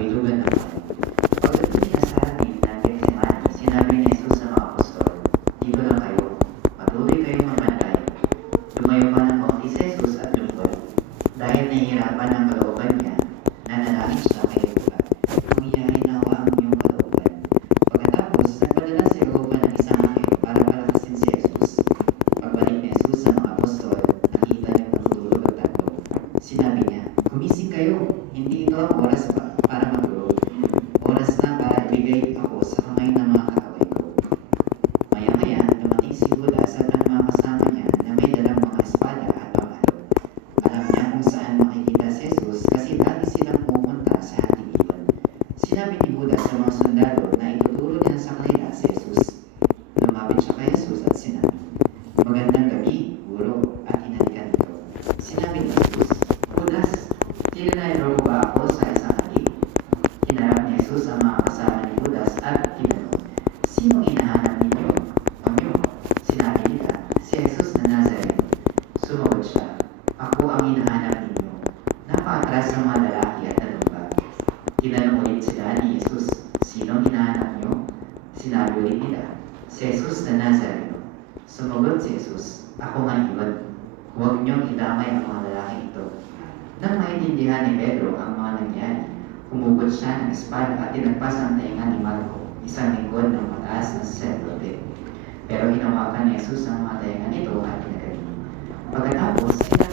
kabilugan ng bayan. Pagdating niya sa hardin ng Getsemani, sinabi ni Jesus sa mga apostol, "Dito lang kayo, patuloy kayong magbantay." Lumayo pa ng kaunti si Jesus at lungkot. Dahil nahihirapan ang kalooban niya, nanalangin siya kay Jehova, "Mangyari nawa ang iyong kalooban." Pagkatapos, nagpadala si Jehova ng isang anghel para palakasin si Jesus. Pagbalik ni Jesus sa mga apostol, nakita niya natutulog ang tatlo. Sinabi niya, "Gumising kayo, hindi ito ang oras para matulog. Oras na para ibigay ako sa kamay ng mga kaaway ko." Maya-maya, dumating si Judas at ang mga kasama niya na may dalang mga espada at pangalo. Alam niya kung saan makikita si Jesus kasi dati silang pumunta sa hating iyon. Sinabi ni Judas sa mga sundalo na ituturo niya sa kanila si Jesus. Lumapit siya kay Jesus at sinabi, "Magandang gabi, Guro," at hinalikan ito. Sinabi ni Jesus, "Judas, tinanayro mo ba ako sa isang halik?" Hinarap ni Jesus ang mga kasama ni Judas at tinanong, "Sinong hinahanap ninyo?" "Kami," sinabi nila, "si Jesus na Nazareno." Sumagot siya, "Ako ang hinahanap ninyo." Napakatras ng mga lalaki at nalumbag. Tinanong ulit sila ni Jesus, "Sinong hinahanap niyo?" Sinabi ulit nila, "Si Jesus na Nazareno." Sumagot si Jesus, "Ako nga iyon. Huwag niyong idamay ang mga lalaki ito." Nang maintindihan ni Pedro ang mga nangyari, humugot siya ng espada at tinagpas ang tainga ni Malco, isang lingkod ng mataas na saserdote. Pero hinawakan ni Jesus ang mga tainga nito at pinagaling. Pagkatapos, sinabi